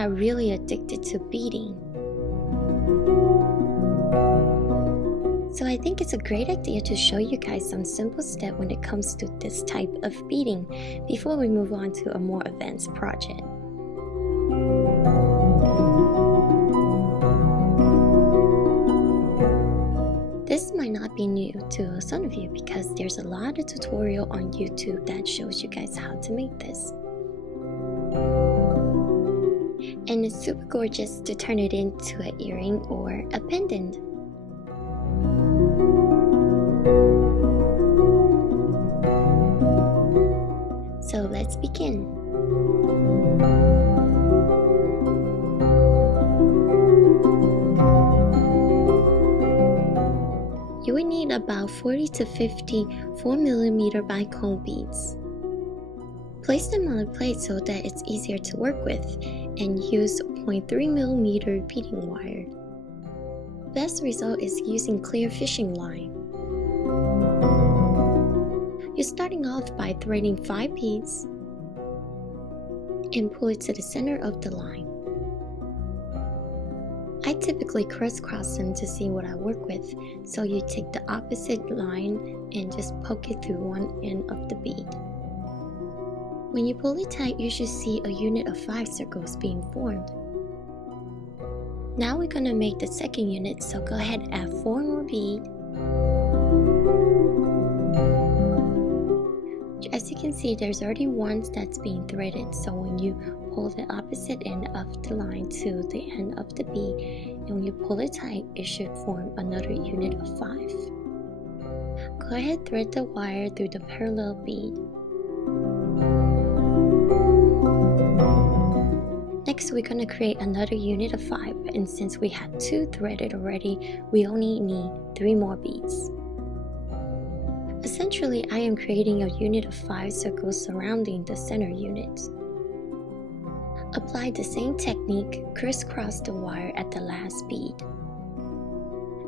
got really addicted to beading. So I think it's a great idea to show you guys some simple steps when it comes to this type of beading before we move on to a more advanced project. This might not be new to some of you because there's a lot of tutorial on YouTube that shows you guys how to make this. And it's super gorgeous to turn it into an earring or a pendant. So let's begin. You will need about 40 to 50 4mm Bicone beads. Place them on a plate so that it's easier to work with, and use 0.3mm beading wire. Best result is using clear fishing line. You're starting off by threading 5 beads and pull it to the center of the line. I typically crisscross them to see what I work with, so you take the opposite line and just poke it through one end of the bead. When you pull it tight, you should see a unit of 5 circles being formed. Now we're going to make the second unit, so go ahead and add 4 more beads. As you can see, there's already one that's being threaded, so when you pull the opposite end of the line to the end of the bead, and when you pull it tight, it should form another unit of 5. Go ahead, thread the wire through the parallel bead. Next, we're going to create another unit of 5, and since we had 2 threaded already, we only need 3 more beads. Essentially, I am creating a unit of 5 circles surrounding the center unit. Apply the same technique, crisscross the wire at the last bead.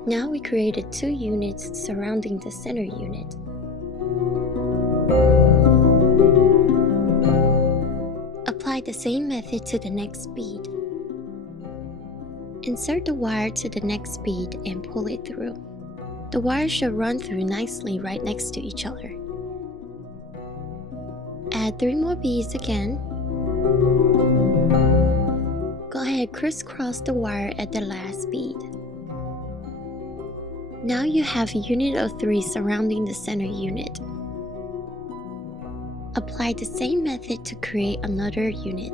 Now we created 2 units surrounding the center unit. Apply the same method to the next bead. Insert the wire to the next bead and pull it through. The wire should run through nicely right next to each other. Add 3 more beads again. Go ahead, crisscross the wire at the last bead. Now you have a unit of 3 surrounding the center unit. Apply the same method to create another unit.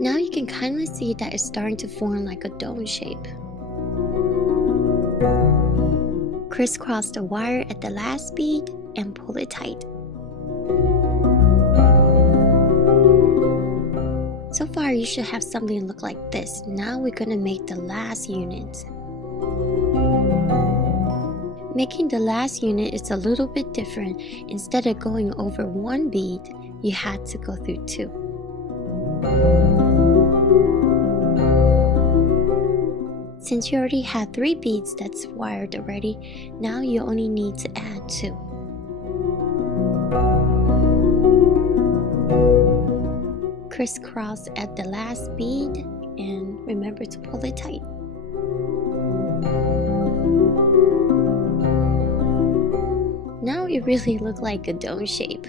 Now you can kind of see that it's starting to form like a dome shape. Crisscross the wire at the last bead and pull it tight. So far you should have something look like this. Now we're going to make the last unit. Making the last unit is a little bit different. Instead of going over 1 bead, you had to go through 2. Since you already had 3 beads that's wired already, now you only need to add 2. Crisscross at the last bead and remember to pull it tight. Now it really looks like a dome shape.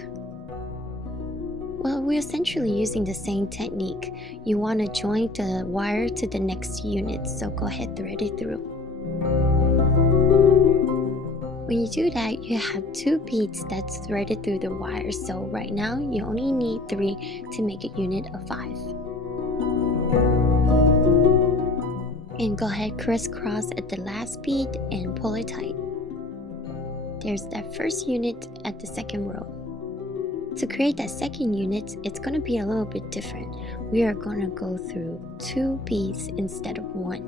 Well, we're essentially using the same technique. You want to join the wire to the next unit, so go ahead, thread it through. When you do that, you have 2 beads that's threaded through the wire, so right now you only need 3 to make a unit of 5. And go ahead, crisscross at the last bead and pull it tight. There's that first unit at the second row. To create that second unit, it's going to be a little bit different. We are going to go through 2 beads instead of 1.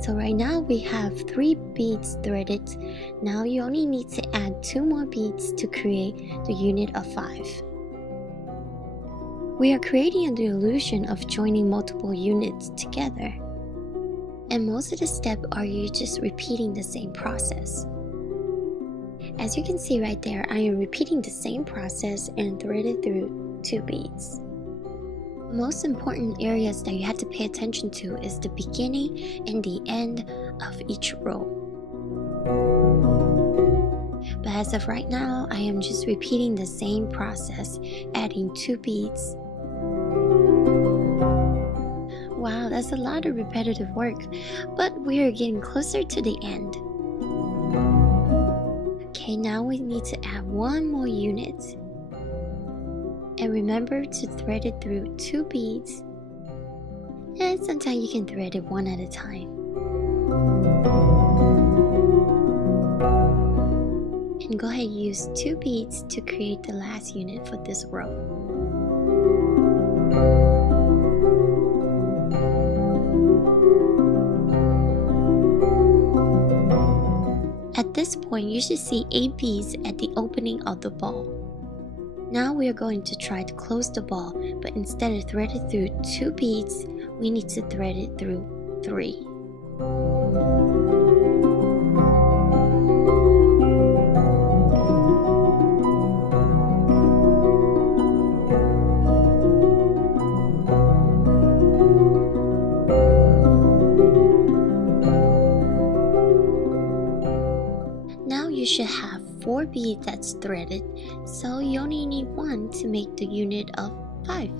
So right now we have 3 beads threaded. Now you only need to add 2 more beads to create the unit of 5. We are creating the illusion of joining multiple units together. And most of the steps are you just repeating the same process. As you can see right there, I am repeating the same process and threaded through 2 beads. The most important areas that you have to pay attention to is the beginning and the end of each row. But as of right now, I am just repeating the same process, adding 2 beads. Wow, that's a lot of repetitive work, but we are getting closer to the end. Okay, now we need to add 1 more unit. And remember to thread it through 2 beads. And sometimes you can thread it 1 at a time. And go ahead and use 2 beads to create the last unit for this row. At this point, you should see 8 beads at the opening of the ball. Now we are going to try to close the ball, but instead of threaded through 2 beads, we need to thread it through 3. You should have 4 beads that's threaded, so you only need 1 to make the unit of 5.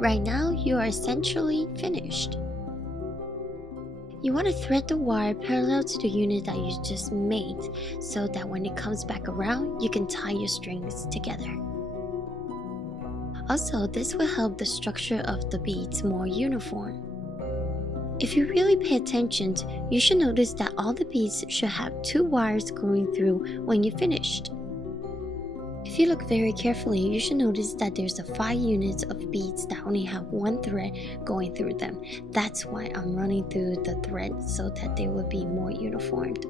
Right now, you are essentially finished. You want to thread the wire parallel to the unit that you just made, so that when it comes back around, you can tie your strings together. Also, this will help the structure of the beads more uniform. If you really pay attention, you should notice that all the beads should have 2 wires going through when you're finished. If you look very carefully, you should notice that there's 5 units of beads that only have 1 thread going through them. That's why I'm running through the thread so that they will be more uniformed.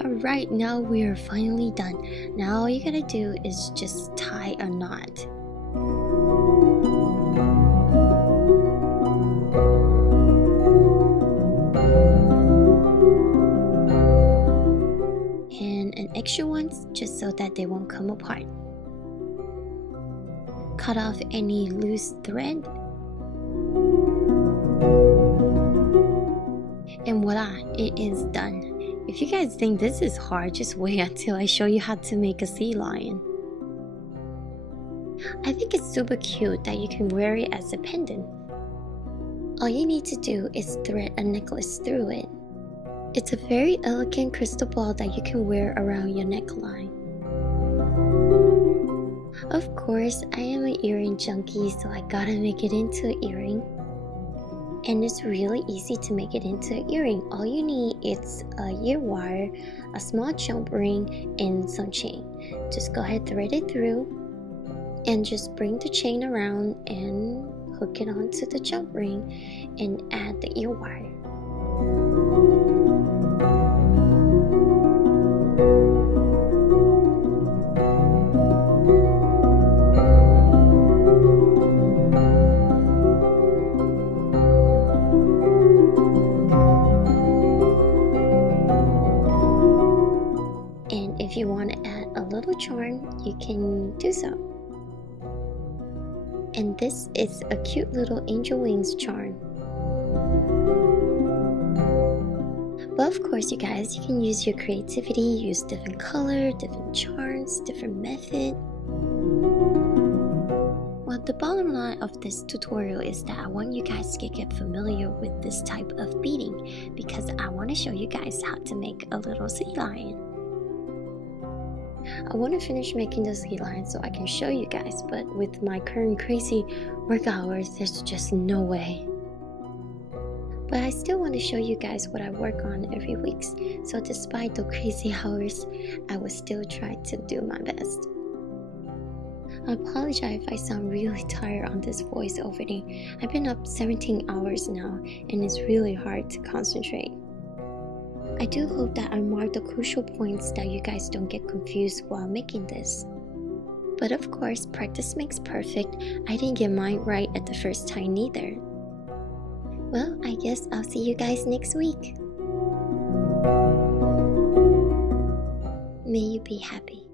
Alright, now we are finally done. Now all you gotta do is just tie a knot. Extra ones just so that they won't come apart. Cut off any loose thread. And voila, it is done. If you guys think this is hard, just wait until I show you how to make a sea lion. I think it's super cute that you can wear it as a pendant. All you need to do is thread a necklace through it. It's a very elegant crystal ball that you can wear around your neckline. Of course, I am an earring junkie, so I gotta make it into an earring. And it's really easy to make it into an earring. All you need is a ear wire, a small jump ring, and some chain. Just go ahead, thread it through, and just bring the chain around and hook it onto the jump ring and add the ear wire. If you want to add a little charm, you can do so. And this is a cute little angel wings charm. But of course, you guys, you can use your creativity, use different color, different charms, different method. Well, the bottom line of this tutorial is that I want you guys to get familiar with this type of beading because I want to show you guys how to make a little sea lion. I want to finish making the sea lion so I can show you guys, but with my current crazy work hours, there's just no way. But I still want to show you guys what I work on every week, so despite the crazy hours, I will still try to do my best. I apologize if I sound really tired on this voiceover thing. I've been up 17 hours now, and it's really hard to concentrate. I do hope that I marked the crucial points that you guys don't get confused while making this. But of course, practice makes perfect. I didn't get mine right at the first time either. Well, I guess I'll see you guys next week. May you be happy.